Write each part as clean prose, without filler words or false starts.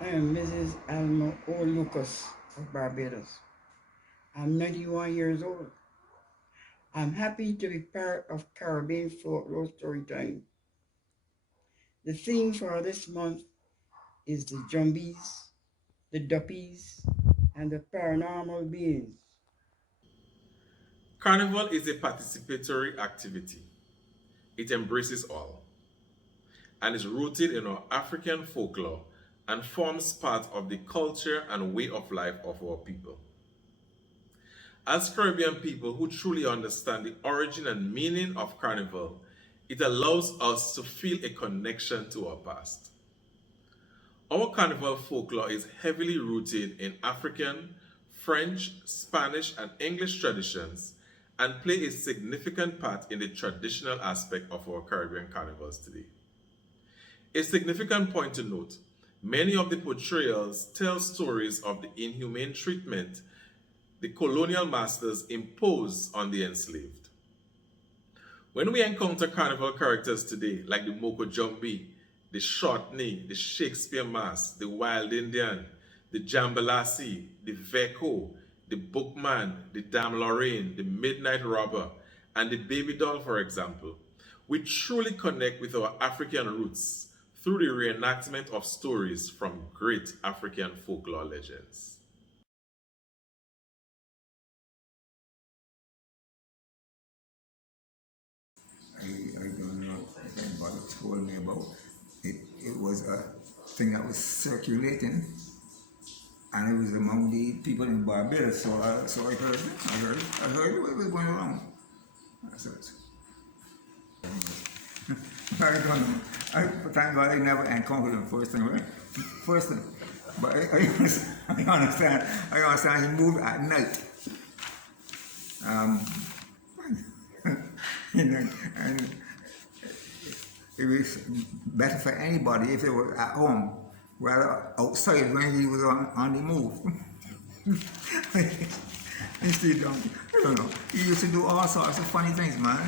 I am Mrs. Alma O. Lucas of Barbados. I'm 91 years old. I'm happy to be part of Caribbean Folklore Storytime. The theme for this month is the Jumbies, the Duppies, and the paranormal beings. Carnival is a participatory activity. It embraces all and is rooted in our African folklore and forms part of the culture and way of life of our people. As Caribbean people who truly understand the origin and meaning of Carnival, it allows us to feel a connection to our past. Our Carnival folklore is heavily rooted in African, French, Spanish, and English traditions and play a significant part in the traditional aspect of our Caribbean carnivals today. A significant point to note, many of the portrayals tell stories of the inhumane treatment the colonial masters imposed on the enslaved. When we encounter carnival characters today, like the Moko Jumbi, the Shortney, the Shakespeare Mask, the Wild Indian, the Jambalassi, the Veko, the Bookman, the Dame Lorraine, the Midnight Robber, and the Baby Doll, for example, we truly connect with our African roots through the reenactment of stories from great African folklore legends. I don't know if anybody told me about it. It was a thing that was circulating, and it was among the people in Barbados. So I heard it. I heard what was going on. So I don't know. Thank God I never encountered him first thing, right? First thing. But I understand. I understand he moved at night. Um, you know, and it was better for anybody if they were at home rather outside when he was on the move. He still don't. I don't know. He used to do all sorts of funny things, man.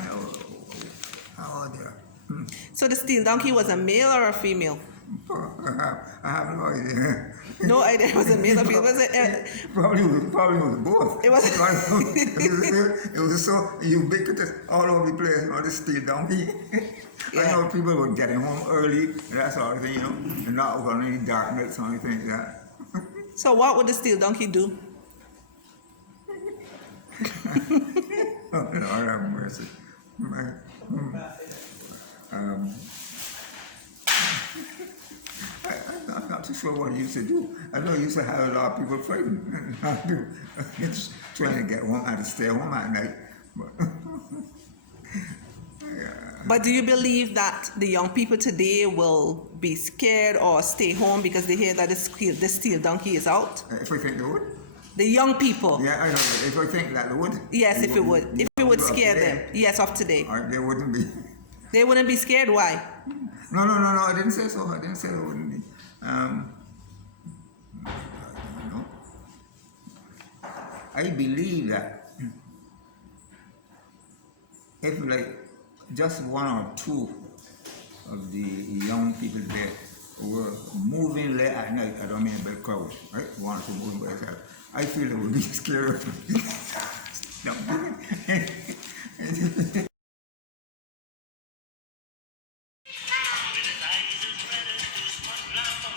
Oh dear. So the steel donkey was a male or a female? I have no idea. No idea it was a male or female. Was it? Probably was both. It was. It was so ubiquitous all over the place. You know, the steel donkey. I know people were getting home early and that sort of thing, you know, and not on any dark nights or anything like that. So what would the steel donkey do? Oh, Lord have mercy. Um, I'm not too sure what he used to do. I know he used to have a lot of people frightened. It's trying to get home and to stay home at night. But, But do you believe that the young people today will be scared or stay home because they hear that the steel donkey is out? if I think they would, The young people. yeah, I know. If I think that they would, Yes, they if it would. If it would go up scare today, them. Yes, of today. or they wouldn't be. They wouldn't be scared. Why? No, I didn't say so. I didn't say they wouldn't be. You know, I believe that if like just one or two of the young people there were moving late at night, I don't mean by crowd, right? One or two moving by themselves, I feel they would be scared. No.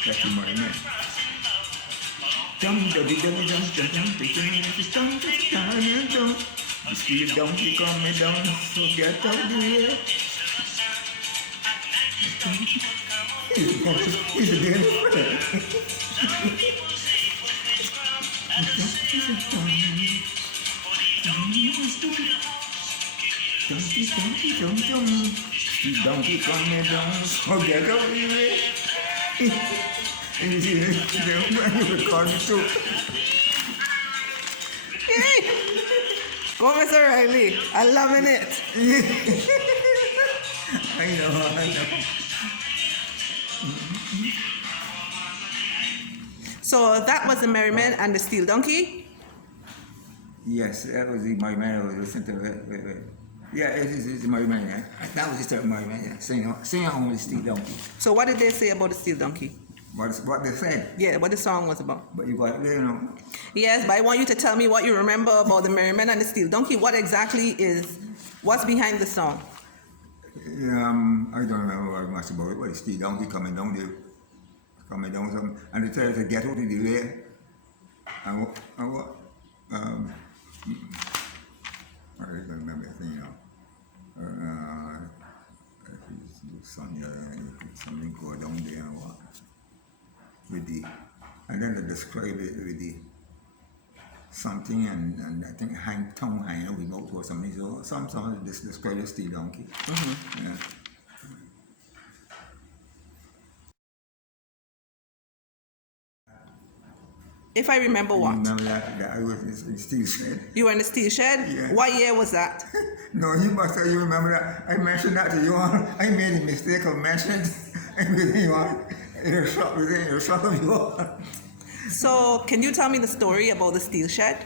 That's my man. Dum dum dum dum dum dum dum dum dum. The steel donkey coming down, so get out the way. He's a damn friend. Donkey, donkey, dum dum. The donkey coming down, so get out the way. And you see, they record me too. Yay! Go, Mr. Riley. I'm loving it. I know. So that was the Merryman and the Steel Donkey. Yes, that was my man I was listening to. Yeah, it's my man. Yeah. That was just my man. Yeah. Sing on the steel donkey. So what did they say about the Steel Donkey? what they said. Yeah, what the song was about. But you got it there, you know. Yes, but I want you to tell me what you remember about the Merry Men and the Steel Donkey. What exactly what's behind the song? I don't remember very much about it, but it's still donkey coming down there, something, and they tell us to get out of the way. And what, I don't remember the thing now. Something go down there and what, and then they describe it with the something and I think tongue hanging out with mouth or something. So some describe the steel donkey. Yeah. If I remember what? Remember that I was in steel shed. You were in the steel shed? Yeah. What year was that? No, you must say you remember that. I mentioned that to you all. I made a mistake of mentioning everything you all. You're shocked of you all. So, can you tell me the story about the steel shed?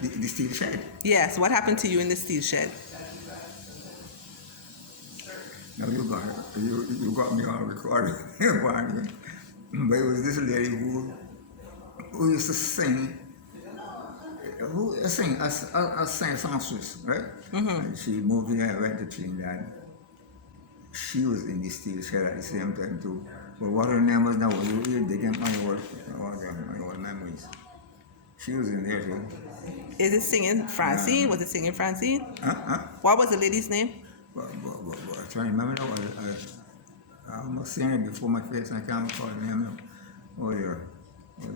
The steel shed. Yes, what happened to you in the steel shed? Now you got me on recording. But it was this lady who used to sing. Who sing a songstress, right? And she moved here and went to Trinidad. She was in the steel shed at the same time too. But what her name was now, you're digging my old memories. She was in there too. Is it singing Francine? Was it singing Francine? What was the lady's name? But I try to remember now. I was saying it before my face, and I can't recall the name now. Oh dear. So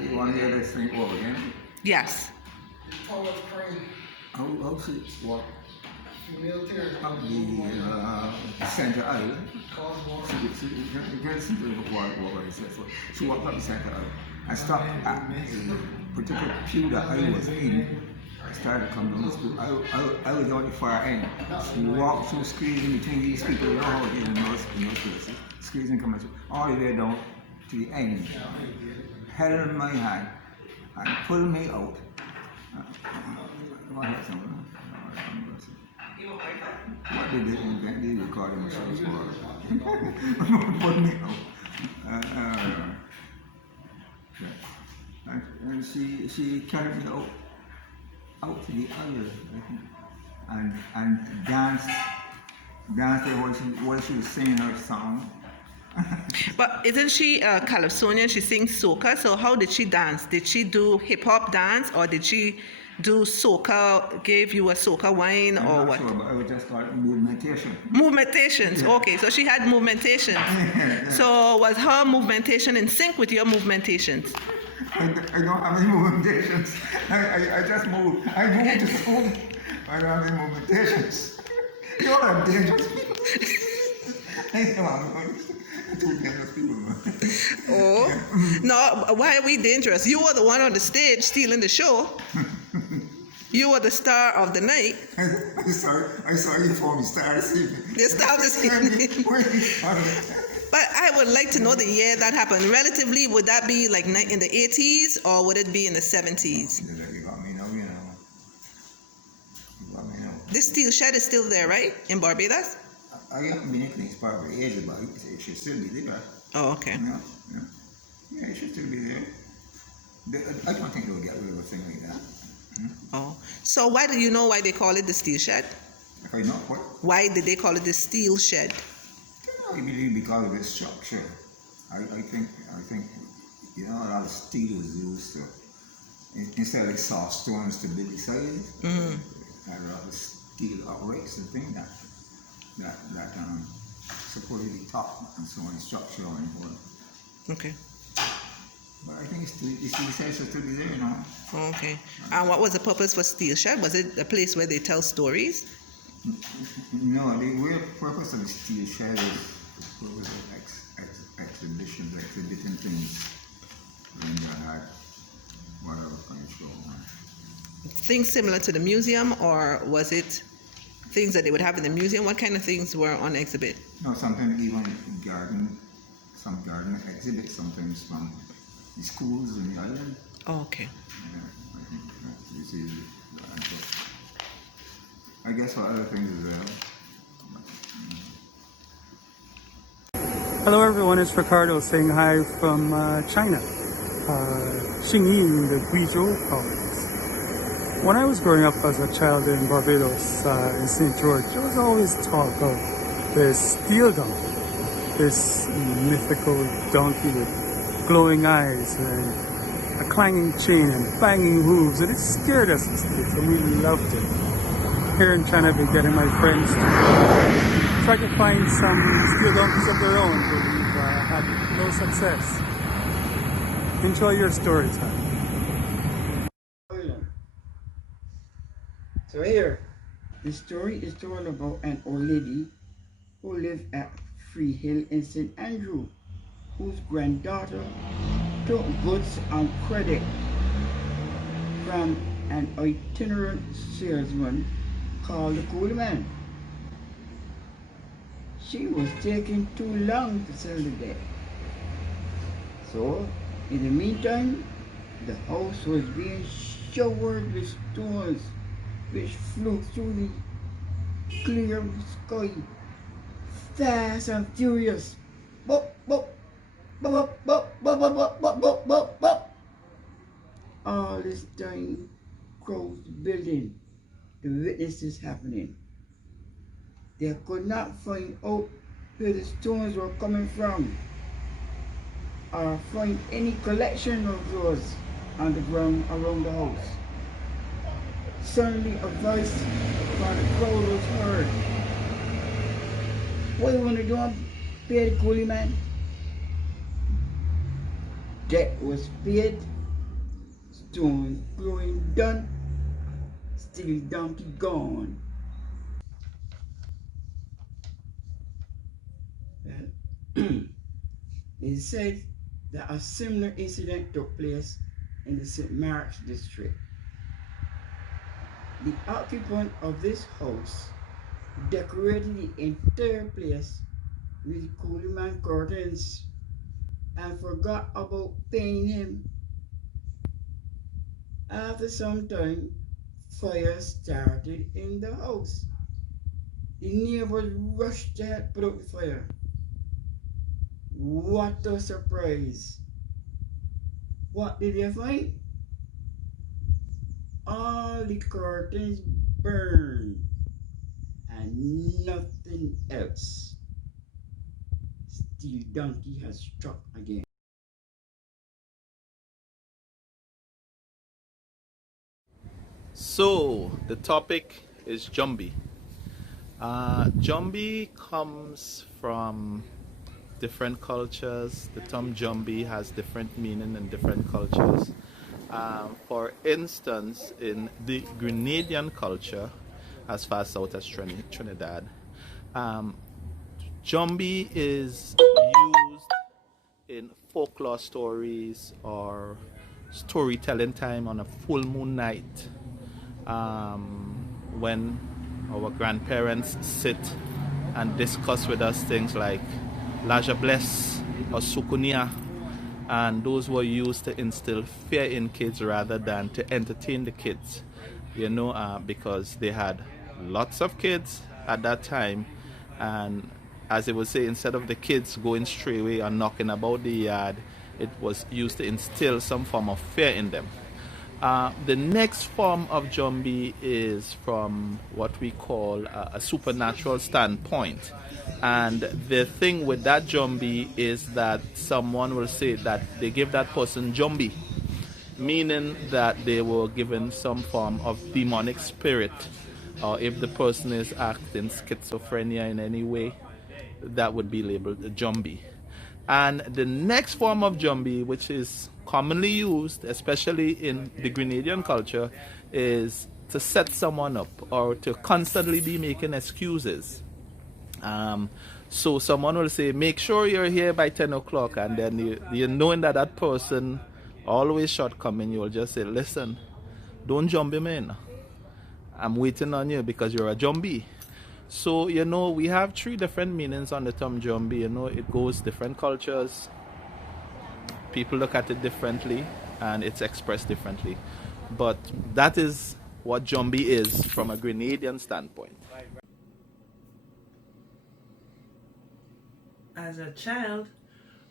you want to hear this thing over again? Yes. How she walk up the center aisle? You can listen to what it says. She walked up the center aisle and stopped at a particular pew that I was in. I started to come down the school. I was on the far end. She walked through screens in between these people. You know how it is in most places. Screens and coming all the way down to the end. Held in my hand and pulled me out. What did they invent? They recorded themselves for. Pulled me out. And she carried me out to the aisle and danced while she was singing her song. But isn't she Calypsonian? She sings soca. So how did she dance? Did she do hip hop dance or did she do soca? Gave you a soca wine I'm or not what? sure, but I would just call it movementation. Movementations. Yeah. Okay, so she had movementations. Yeah. So was her movementation in sync with your movementations? I don't have any movementations. I just move. I move to school. I don't have any movementations. You all are dangerous people. I know I'm too dangerous people. Oh, no, why are we dangerous? You were the one on the stage stealing the show. You were the star of the night. I saw you for me star this evening. The star of this evening. But I would like to know the year that happened. Relatively, would that be like in the 80s or would it be in the 70s? You got me now, you know. You got me now. This steel shed is still there, right? In Barbados? I haven't been in things probably ages, but it should still be there. Oh, okay. Yeah, it should still be there. I don't think they'll get rid of a thing like that. Oh, so why do you know why they call it the steel shed? If I know what? Why did they call it the steel shed? I believe because of its structure. I think you know a lot of steel was used to instead of like soft stones to build the sides. A lot of steel uprights and things that supported the top and so on structure and all. Okay. But I think the steel shed should still be there, you know. Okay. And what was the purpose for steel shed? Was it a place where they tell stories? No, the real purpose of the steel shed is the purpose of exhibitions, exhibiting things when they had whatever kind of show on. Things similar to the museum, or was it things that they would have in the museum? What kind of things were on exhibit? No, sometimes even some garden exhibits, sometimes from the schools in the island. Oh, okay. Yeah, I think it's easy. And so, I guess for other things as well. Hello everyone, it's Ricardo saying hi from China, Xingyi in the Guizhou province. When I was growing up as a child in Barbados, in St. George, there was always talk of the steel donkey, this mythical donkey with glowing eyes and a clanging chain and banging hooves, and it scared us as kids and we loved it. Here in China, I've been getting my friends to try to find some steel donkeys of their own, but we've had no success. Enjoy your story time. So here, the story is told about an old lady who lived at Free Hill in St. Andrew, whose granddaughter took goods on credit from an itinerant salesman called the Coolie Man. She was taking too long to sell the debt. So, in the meantime, the house was being showered with stones which flew through the clear sky, fast and furious. Bop, bop, bop, bop, bop, bop, bop, bop, bop, bop, bop. All this time, crowds building, the witnesses happening. They could not find out where the stones were coming from or find any collection of those on the ground around the house. Suddenly a voice from the crowd was heard. What you want to do, pay the Coolie Man? Debt was paid, stones blowing done, still donkey gone. It said that a similar incident took place in the St. Mark's district. The occupant of this house decorated the entire place with Coolie Man curtains and forgot about paying him. After some time, fire started in the house. The neighbors rushed to help put out the fire. What a surprise! What did they find? All the curtains burned and nothing else. Steel donkey has struck again. So the topic is Jumbi. Jumbi comes from different cultures. The term Jumbi has different meaning in different cultures. For instance, in the Grenadian culture, as far south as Trinidad, Jumbi is used in folklore stories or storytelling time on a full moon night, when our grandparents sit and discuss with us things like Laja Bless or Sukunia, and those were used to instill fear in kids rather than to entertain the kids, because they had lots of kids at that time, and as they would say, instead of the kids going stray away or knocking about the yard, it was used to instill some form of fear in them. The next form of Jumbi is from what we call a supernatural standpoint. And the thing with that Jumbi is that someone will say that they give that person Jumbi, meaning that they were given some form of demonic spirit, or if the person is acting schizophrenia in any way, that would be labeled a Jumbi. And the next form of Jumbi, which is commonly used, especially in the Grenadian culture, is to set someone up or to constantly be making excuses. So someone will say, make sure you're here by 10 o'clock, and then you knowing that that person always shortcoming, you will just say, listen, don't jump him in. I'm waiting on you because you're a Jumbi. So, we have three different meanings on the term Jumbi. It goes different cultures. People look at it differently and it's expressed differently. But that is what Jumbie is from a Grenadian standpoint. As a child,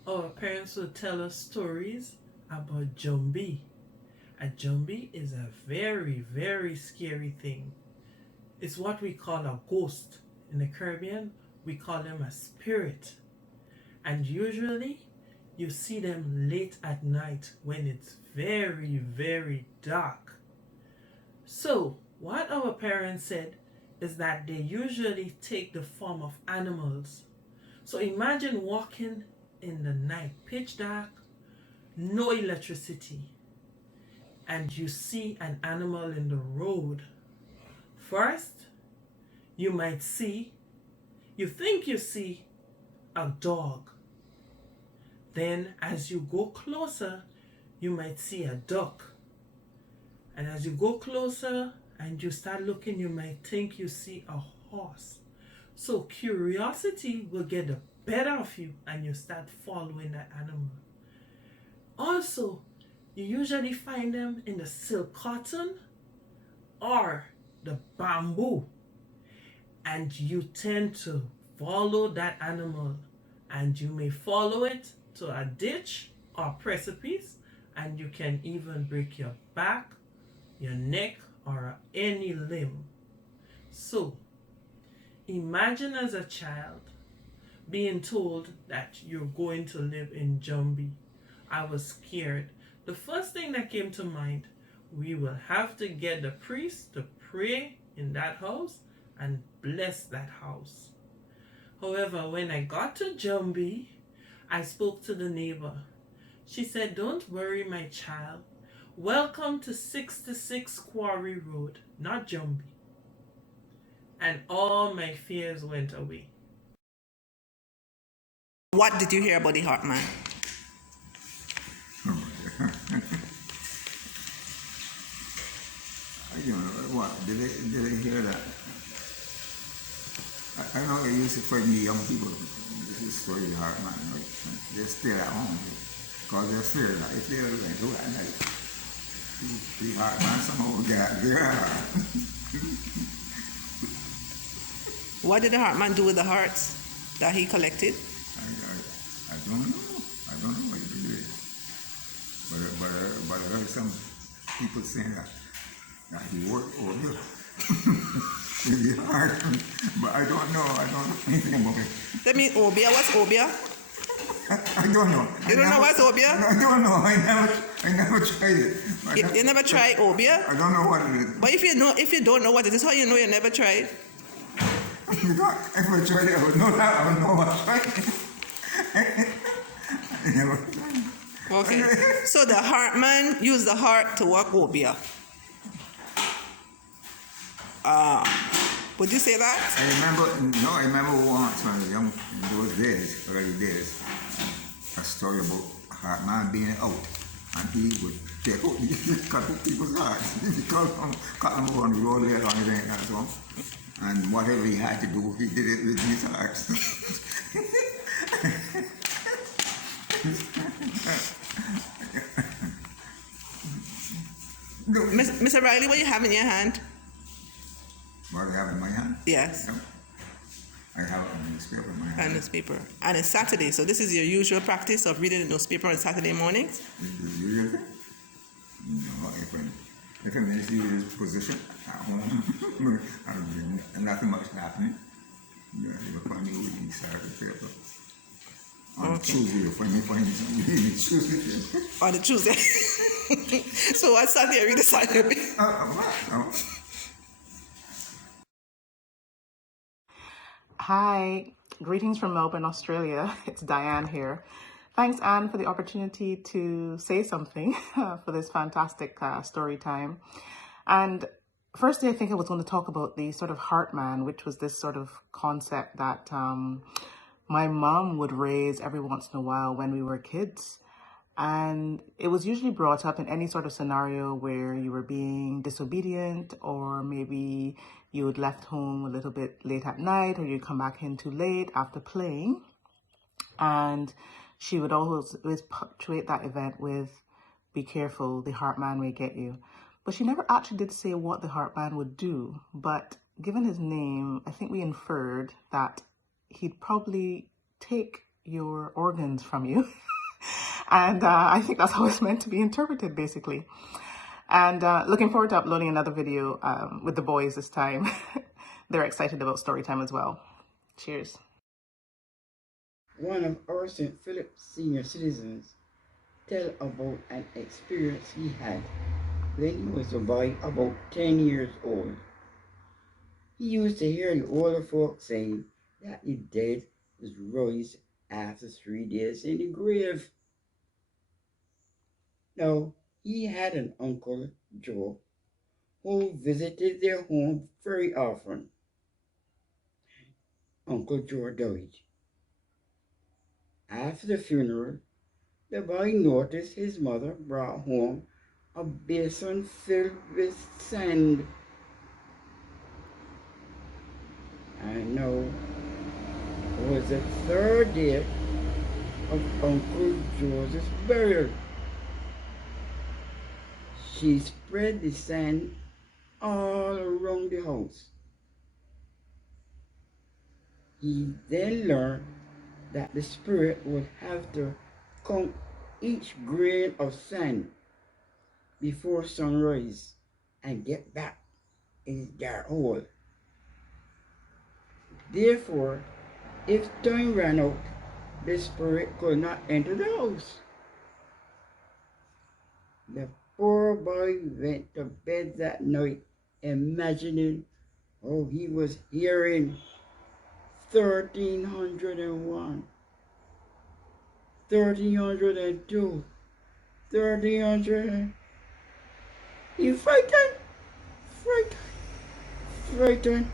our parents would tell us stories about Jumbie. A Jumbie is a very, very scary thing. It's what we call a ghost. In the Caribbean, we call them a spirit. And usually, you see them late at night when it's very, very dark. So, what our parents said is that they usually take the form of animals. So imagine walking in the night, pitch dark, no electricity, and you see an animal in the road. First, you think you see a dog. Then, as you go closer, you might see a duck. And as you go closer and you start looking, you might think you see a horse. So curiosity will get the better of you and you start following that animal. Also, you usually find them in the silk cotton or the bamboo. And you tend to follow that animal. And you may follow it to a ditch or precipice, and you can even break your back, your neck, or any limb. So, imagine as a child being told that you're going to live in Jumbie. I was scared. The first thing that came to mind, we will have to get the priest to pray in that house and bless that house. However, when I got to Jumbie, I spoke to the neighbor. She said, "Don't worry, my child. Welcome to 66 Quarry Road, not Jumbie." And all my fears went away. What did you hear about the Heartman? You know, what? Did they hear that? I know they used to frighten the young people. This is story of the heart, man. Right? They stay at home because they're scared that if they went to at night, the heart man somehow will get their heart. What did the Heartman do with the hearts that he collected? I don't know. I don't know what he did. But I heard some people saying that he worked over with the heart. But I don't know. I don't know anything about it. That means obia. What's obia? I don't know. You don't know what's obia? I don't know. I never tried it. You never tried obia? I don't know what it is. But if you don't know what it is, how you know you never tried? If I tried it, I would know that. I would know what I tried. I never tried it. Okay. So the Heartman used the heart to work obia. Would you say that? I remember once when I was young, in those days, early days, a story about a heart man being out, and he would take out, cut out people's hearts. He cut them on the road there on the and so on. And whatever he had to do, he did it with his hearts. Mr. Riley, what do you have in your hand? What do I have in my hand? Yes. I have a newspaper in my hand. A newspaper. And it's Saturday, so this is your usual practice of reading the newspaper on Saturday mornings? This is usual thing? No, if I'm in this usual position at home, and nothing much happening, you find me reading Saturday paper. On Tuesday, you'll find me reading Tuesday. On the Tuesday. So on Sunday, I read the Sunday paper. Hi, greetings from Melbourne, Australia. It's Diane here. Thanks, Anne, for the opportunity to say something for this fantastic story time. And firstly, I think I was going to talk about the sort of Heartman, which was this sort of concept that my mom would raise every once in a while when we were kids. And it was usually brought up in any sort of scenario where you were being disobedient, or maybe you had left home a little bit late at night, or you'd come back in too late after playing. And she would always punctuate that event with, "Be careful, the Heartman may get you." but she never actually did say what the heartband would do. But given his name, I think we inferred that he'd probably take your organs from you. And I think that's how it's meant to be interpreted, basically. And looking forward to uploading another video with the boys this time. They're excited about story time as well. Cheers. One of our St. Philip senior citizens tell about an experience he had when he was a boy about 10 years old. He used to hear the older folks say that the dead is raised after 3 days in the grave. Now, he had an uncle, Joe, who visited their home very often. Uncle Joe died. After the funeral, the boy noticed his mother brought home a basin filled with sand. And now it was the third day of Uncle Joe's burial. She spread the sand all around the house. He then learned that the spirit would have to count each grain of sand before sunrise and get back in his dark hole. Therefore, if time ran out, the spirit could not enter the house. The poor boy went to bed that night imagining how he was hearing 1301, 1302, 1300. He frightened, frightened, frightened,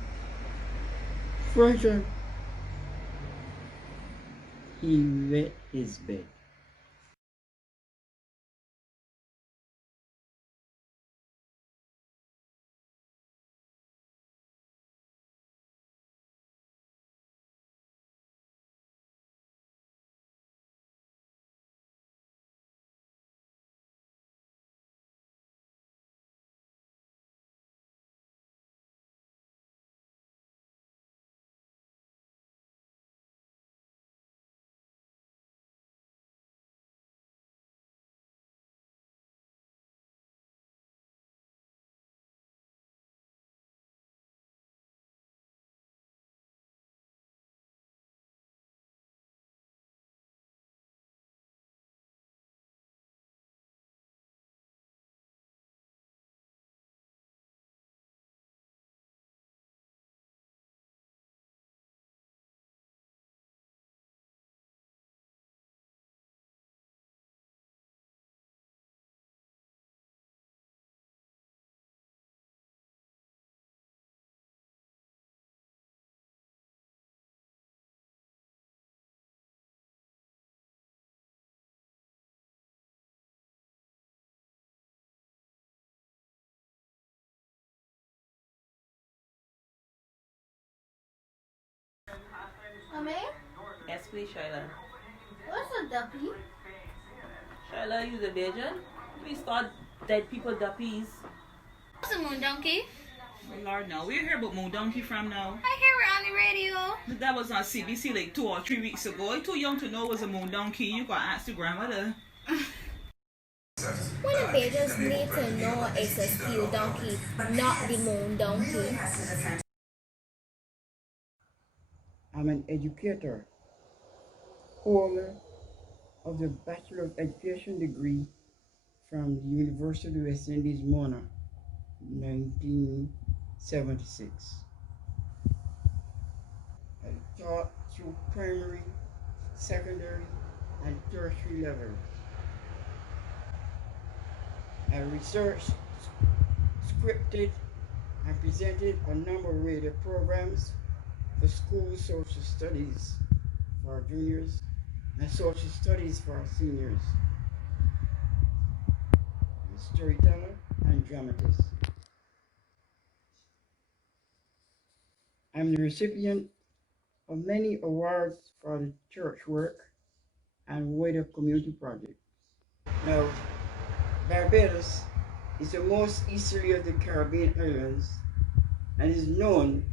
frightened. He wet his bed. Mommy, Yes, please, Shyla. what's a duppy? Shyla, you the Bajan? We start dead people duppies. What's a moon donkey? Oh, Lord, now. Where you hear about Moon Donkey from now? I hear it on the radio. That was on CBC like 2 or 3 weeks ago. You're too young to know it was a Moon Donkey. You gotta ask your grandmother. When the Bajans need to know it's a steel donkey, not the moon donkey. I'm an educator, holder of the Bachelor of Education degree from the University of the West Indies, Mona, 1976. I taught through primary, secondary, and tertiary levels. I researched, scripted, and presented a number of radio programs for school social studies for our juniors and social studies for our seniors. I'm a storyteller and dramatist. I'm the recipient of many awards for the church work and wider community projects. Now, Barbados is the most easterly of the Caribbean islands and is known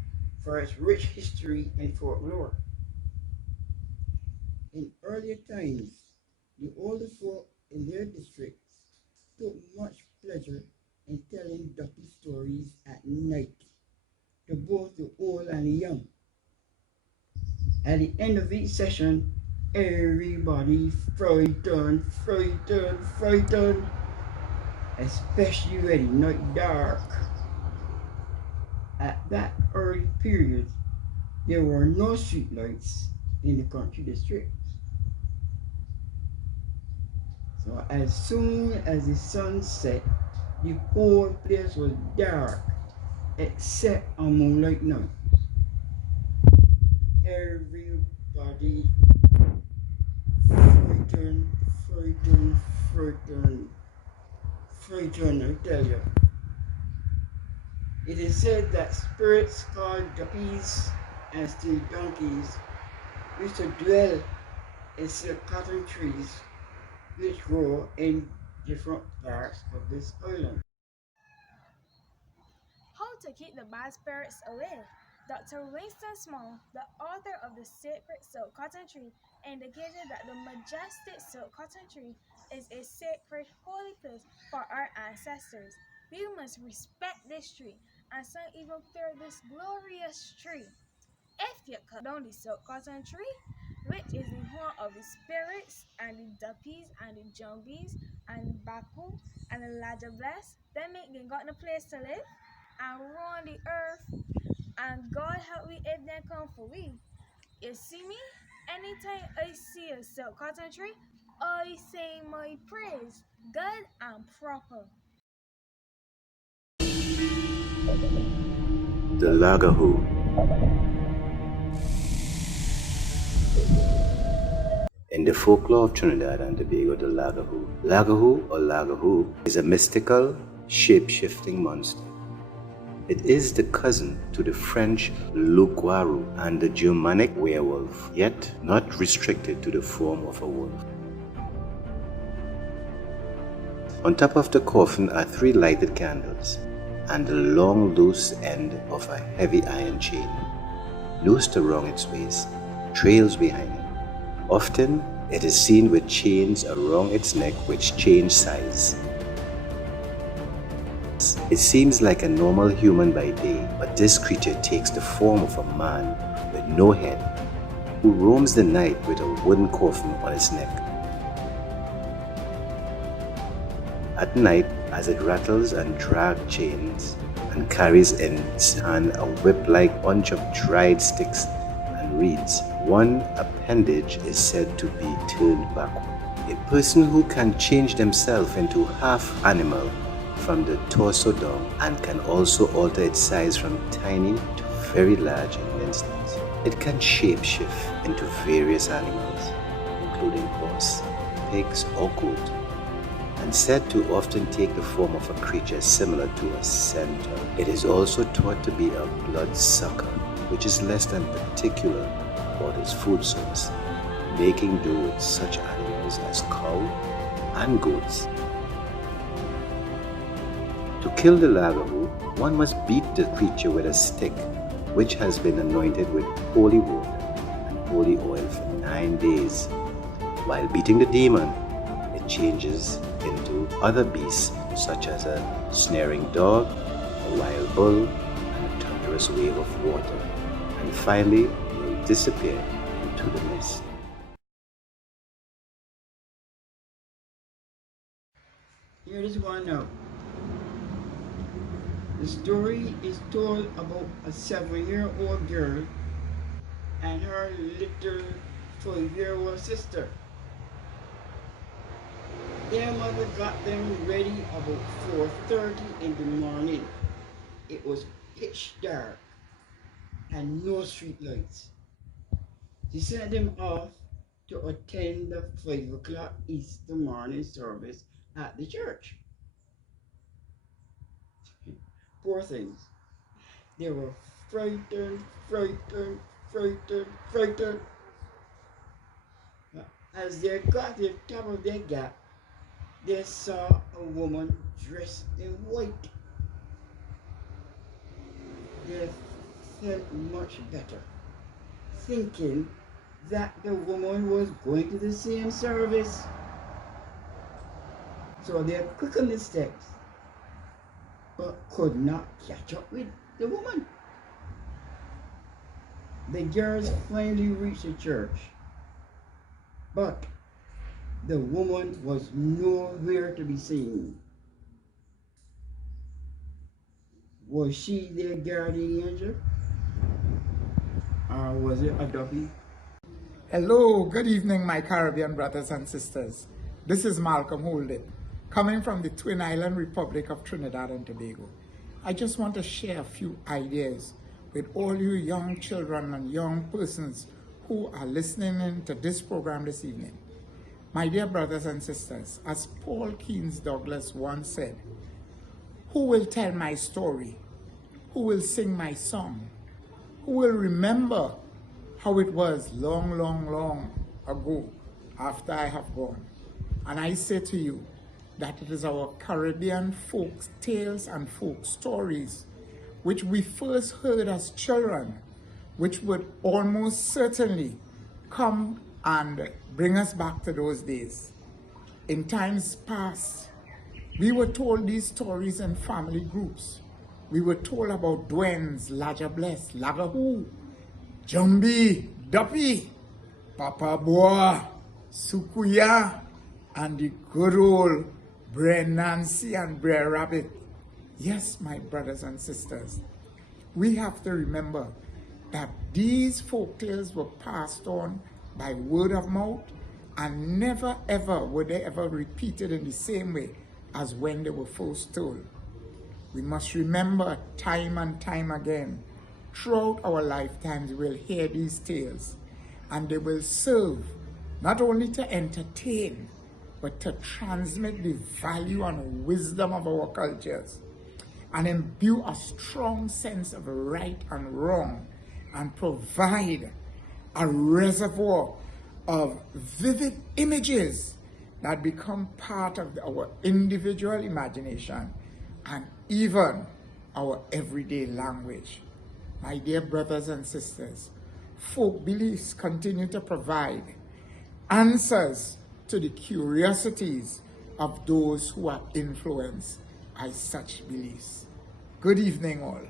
for its rich history and folklore. In earlier times, the older folk in their districts took much pleasure in telling ducky stories at night to both the old and the young. At the end of each session, everybody frightened, frightened, frightened, especially when the night dark. At that early period, there were no streetlights in the country districts. So as soon as the sun set, the whole place was dark except on moonlight night. Everybody frightened, frightened, frightened, frightened, I tell you. It is said that spirits called Duppies and still donkeys used to dwell in silk cotton trees which grow in different parts of this island. How to keep the bad spirits away? Dr. Winston Small, the author of the Sacred Silk Cotton Tree, indicated that the majestic silk cotton tree is a sacred holy place for our ancestors. We must respect this tree, and some even fear this glorious tree. If you cut down the silk cotton tree, which is the home of the spirits and the duppies and the jumbies and the baku and the lajables, then make they got no place to live and run the earth, and God help we if they come for we. You see me? Anytime I see a silk cotton tree, I say my praise, good and proper. The Lagahoo. In the folklore of Trinidad and Tobago, the Lagahoo or Lagahoo is a mystical, shape-shifting monster. It is the cousin to the French loup-garou and the Germanic werewolf, yet not restricted to the form of a wolf. On top of the coffin are 3 lighted candles and the long loose end of a heavy iron chain, noosed around its waist, trails behind it. Often, it is seen with chains around its neck which change size. It seems like a normal human by day, but this creature takes the form of a man with no head, who roams the night with a wooden coffin on its neck. At night, as it rattles and drags chains and carries in its hand a whip-like bunch of dried sticks and reeds, one appendage is said to be turned backward. A person who can change themselves into half animal from the torso down and can also alter its size from tiny to very large in an instant. It can shape-shift into various animals, including horse, pigs, or goat, and said to often take the form of a creature similar to a centaur. It is also thought to be a bloodsucker, which is less than particular about its food source, making do with such animals as cow and goats. To kill the Lagahoo, one must beat the creature with a stick, which has been anointed with holy water and holy oil for 9 days. While beating the demon, it changes into other beasts such as a snaring dog, a wild bull, and a thunderous wave of water, and finally will disappear into the mist. Here is one now. The story is told about a 7-year-old girl and her little 5-year-old sister. Their mother got them ready about 4:30 in the morning. It was pitch dark and no street lights. She sent them off to attend the 5 o'clock Easter morning service at the church. Poor things. They were frightened, frightened, frightened, frightened. As they got to the top of their gap, they saw a woman dressed in white. They felt much better, thinking that the woman was going to the same service. So they quickened the steps, but could not catch up with the woman. The girls finally reached the church, but the woman was nowhere to be seen. Was she their guardian angel? Or was it a duppy? Hello, good evening, my Caribbean brothers and sisters. This is Malcolm Holden, coming from the Twin Island Republic of Trinidad and Tobago. I just want to share a few ideas with all you young children and young persons who are listening in to this program this evening. My dear brothers and sisters, as Paul Keynes Douglas once said, who will tell my story? Who will sing my song? Who will remember how it was long, long, long ago after I have gone? And I say to you that it is our Caribbean folk tales and folk stories which we first heard as children, which would almost certainly come and bring us back to those days. In times past, we were told these stories in family groups. We were told about Dwens, Laja Bless, Lagahoo, Jumbi, Duppy, Papa Boa, Sukuya, and the good old Brer Nancy and Brer Rabbit. Yes, my brothers and sisters, we have to remember that these folk tales were passed on by word of mouth, and never ever were they ever repeated in the same way as when they were first told. We must remember time and time again, throughout our lifetimes we'll hear these tales, and they will serve not only to entertain, but to transmit the value and wisdom of our cultures, and imbue a strong sense of right and wrong, and provide a reservoir of vivid images that become part of our individual imagination and even our everyday language. My dear brothers and sisters, folk beliefs continue to provide answers to the curiosities of those who are influenced by such beliefs. Good evening, all.